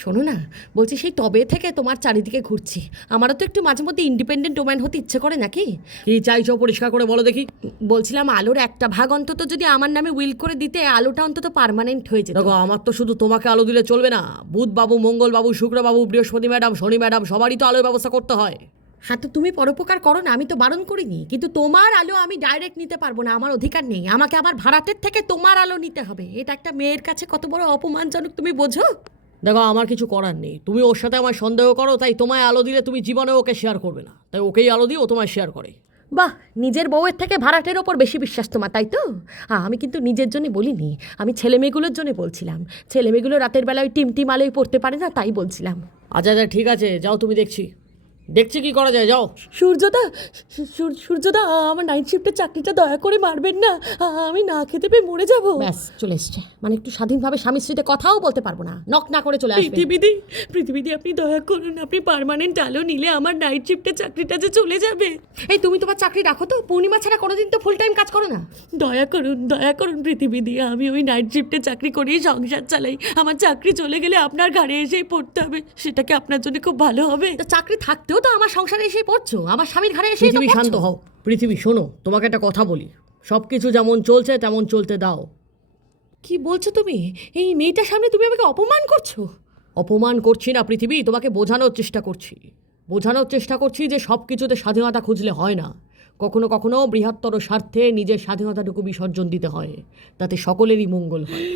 শোনো না, বলছি সেই তবে থেকে তোমার চারিদিকে ঘুরছি। আমারও তো একটু মাঝে মধ্যে ইন্ডিপেন্ডেন্ট ওম্যান হতে ইচ্ছে করে নাকি? কি চাইছো পরিষ্কার করে বলো দেখি। বলছিলাম আলোর একটা ভাগ অন্তত যদি আমার নামে উইল করে দিতে, আলোটা অন্তত পার্মানেন্ট হয়ে যেত। দেখো, আমার তো শুধু তোমাকে আলো দিলে চলবে না। বুধ বাবু, মঙ্গল বাবু, শুক্র বাবু, বৃহস্পতি ম্যাডাম, শনি ম্যাডাম, সবারই তো আলোর ব্যবস্থা করতে হয়। হ্যাঁ, তো তুমি পরোপকার করো না, আমি তো বারণ করিনি, কিন্তু তোমার আলো আমি ডাইরেক্ট নিতে পারবো না, আমার অধিকার নেই। আমাকে আমার ভাড়াটের থেকে তোমার আলো নিতে হবে। এটা একটা মেয়ের কাছে কত বড় অপমানজনক, তুমি বোঝো? দেখো, আমার কিছু করার নেই। তুমি ওর সাথে আমার সন্দেহ করো, তাই তোমায় আলো দিলে তুমি জীবনে ওকে শেয়ার করবে না, তাই ওকেই আলো দিই, ও তোমায় শেয়ার করে। বাহ, নিজের বউয়ের থেকে ভাড়াটের ওপর বেশি বিশ্বাস তোমার, তাই তো? আমি কিন্তু নিজের জন্য বলিনি, আমি ছেলেমেয়েগুলোর জন্য বলছিলাম। ছেলেমেয়েগুলো রাতের বেলায় টিম আলোয় পড়তে পারে না, তাই বলছিলাম। আচ্ছা আচ্ছা, ঠিক আছে, যাও, তুমি দেখছি কি করা যায়, যাও। সূর্যদা, সূর্যদা, আমার নাইট শিফটের চাকরিটা দয়া করে মারবেন না, আমি না খেতে পেয়ে মরে যাব। ব্যাস, চলে এসছে। মানে একটু স্বাধীনভাবে স্বামী স্ত্রীতে কথাও বলতে পারবো না, নক না করে চলে আসবে। পৃথিবীদি আপনি দয়া করুন, আপনি পার্মানেন্ট আলো নিলে আমার নাইট শিফটের চাকরিটা যে চলে যাবে। এই তুমি তোমার চাকরি রাখো তো, পূর্ণিমা ছাড়া কোনোদিন তো ফুল টাইম কাজ করো না। দয়া করুন পৃথিবীদি, আমি ওই নাইট শিফটে চাকরি করেই সংসার চালাই। আমার চাকরি চলে গেলে আপনার ঘাড়ে এসেই পড়তে হবে, সেটা কি আপনার জন্য খুব ভালো হবে? চাকরি থাকতেও তো আমার সংসারে এসেই পড়ছো, আমার স্বামীর ঘাড়ে এসেই তো পৃথিবী, পড়ছো। শান্ত হও। পৃথিবী, শোনো, তোমাকে একটা কথা বলি। সব কিছু যেমন চলছে তেমন চলতে দাও। কি বলছো তুমি? এই মেয়েটার সামনে তুমি আমাকে অপমান করছো। অপমান করছি না পৃথিবী, তোমাকে বোঝানোর চেষ্টা করছি যে সব কিছুতে স্বাধীনতা খুঁজলে হয় না। কখনো কখনো বৃহত্তর স্বার্থে নিজের স্বাধীনতাটুকু বিসর্জন দিতে হয়, তাতে সকলেরই মঙ্গল হয়।